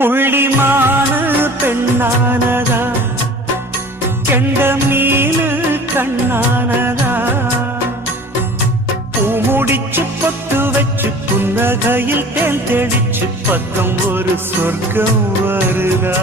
புள்ளிமான பெண்ணானதா, கெண்ட மீனு கண்ணானதா, பூ முடிச்சு பொட்டு வச்சு புன்னகையில் தேன் தெளிச்சு பக்கம் ஒரு சொர்க்கம் வருதா.